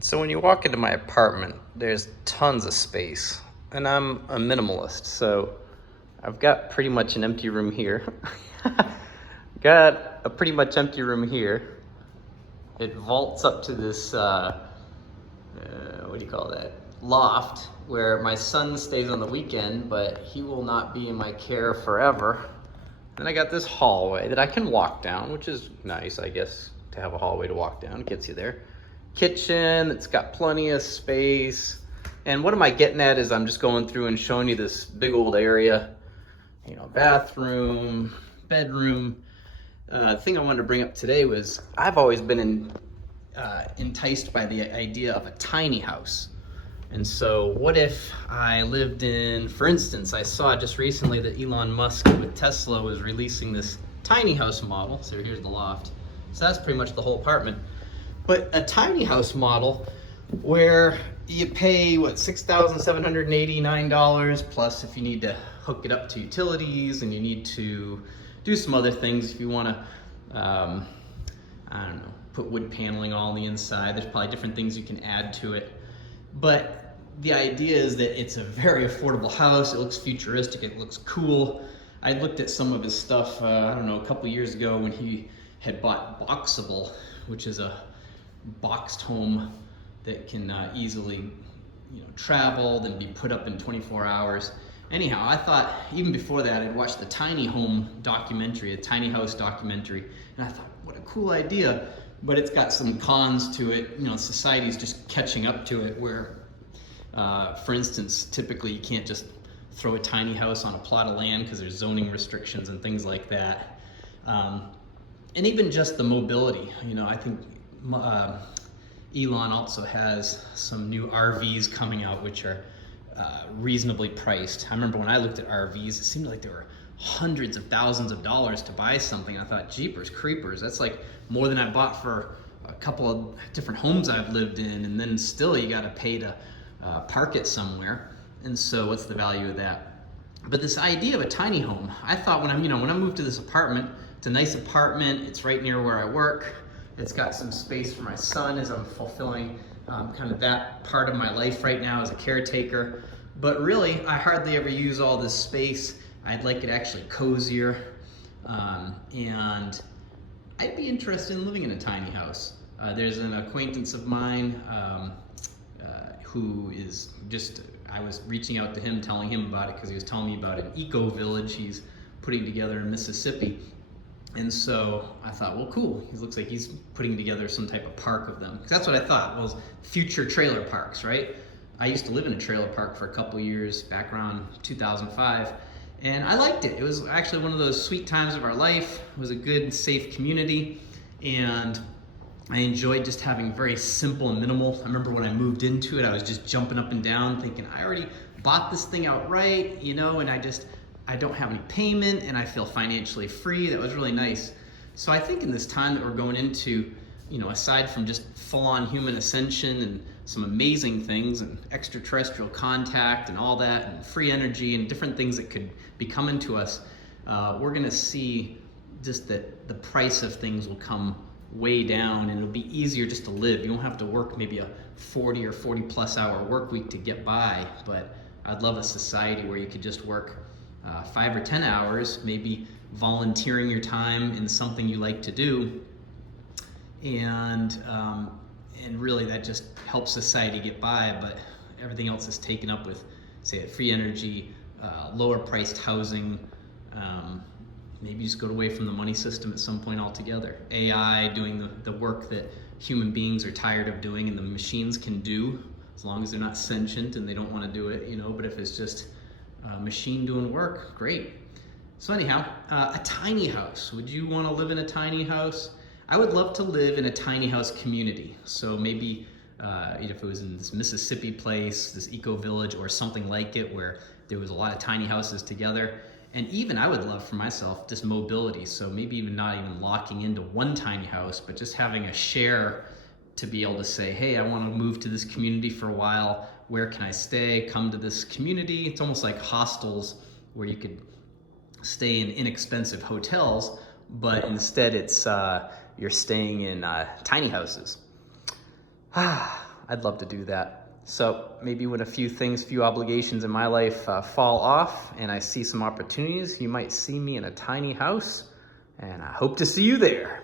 So when you walk into my apartment, there's tons of space, and I'm a minimalist, so I've got pretty much an empty room here. Got a pretty much empty room here. It vaults up to this, what do you call that? Loft, where my son stays on the weekend, but he will not be in my care forever. Then I got this hallway that I can walk down, which is nice, I guess, to have a hallway to walk down. It gets you there. Kitchen that's got plenty of space. And what am I getting at is I'm just going through and showing you this big old area, bathroom, bedroom. The thing I wanted to bring up today was I've always been enticed by the idea of a tiny house. And so what if I lived in, for instance, I saw just recently that Elon Musk with Tesla was releasing this tiny house model. So here's the loft. So that's pretty much the whole apartment. But a tiny house model where you pay, $6,789 plus if you need to hook it up to utilities and you need to do some other things if you want to, I don't know, put wood paneling all on the inside. There's probably different things you can add to it. But the idea is that it's a very affordable house. It looks futuristic. It looks cool. I looked at some of his stuff, a couple years ago when he had bought Boxable, which is a boxed home that can easily, travel and be put up in 24 hours. Anyhow, I thought even before that, I'd watched the tiny home documentary, a tiny house documentary, and I thought, what a cool idea. But it's got some cons to it. Society's just catching up to it where, for instance, typically you can't just throw a tiny house on a plot of land because there's zoning restrictions and things like that. And even just the mobility, I think Elon also has some new RVs coming out which are reasonably priced. I remember when I looked at RVs, it seemed like there were hundreds of thousands of dollars to buy something. I thought, jeepers creepers, that's like more than I bought for a couple of different homes I've lived in, and then still you got to pay to park it somewhere. And so what's the value of that? But this idea of a tiny home, I thought when I moved to this apartment, it's a nice apartment, it's right near where I work, it's got some space for my son as I'm fulfilling kind of that part of my life right now as a caretaker. But really, I hardly ever use all this space. I'd like it actually cozier. And I'd be interested in living in a tiny house. There's an acquaintance of mine who is just, I was reaching out to him, telling him about it because he was telling me about an eco village he's putting together in Mississippi. And so I thought, well, cool. He looks like he's putting together some type of park of them. Because that's what I thought was future trailer parks, right? I used to live in a trailer park for a couple years back around 2005. And I liked it. It was actually one of those sweet times of our life. It was a good, safe community. And I enjoyed just having very simple and minimal. I remember when I moved into it, I was just jumping up and down thinking, I already bought this thing outright, and I don't have any payment and I feel financially free. That was really nice. So I think in this time that we're going into, aside from just full-on human ascension and some amazing things and extraterrestrial contact and all that and free energy and different things that could be coming to us, we're gonna see just that the price of things will come way down and it'll be easier just to live. You won't have to work maybe a 40 or 40 plus hour work week to get by, but I'd love a society where you could just work 5 or 10 hours, maybe volunteering your time in something you like to do, and really that just helps society get by, but everything else is taken up with, say, free energy, lower priced housing, maybe just go away from the money system at some point altogether. AI doing the work that human beings are tired of doing and the machines can do, as long as they're not sentient and they don't want to do it, but if it's just machine doing work, great. So anyhow, a tiny house. Would you want to live in a tiny house? I would love to live in a tiny house community. So maybe if it was in this Mississippi place, this eco village or something like it where there was a lot of tiny houses together. And even I would love for myself just mobility. So maybe even not even locking into one tiny house, but just having a share to be able to say, hey, I want to move to this community for a while. Where can I stay? Come to this community. It's almost like hostels where you could stay in inexpensive hotels, but instead it's you're staying in tiny houses. I'd love to do that. So maybe when a few obligations in my life fall off and I see some opportunities, you might see me in a tiny house, and I hope to see you there.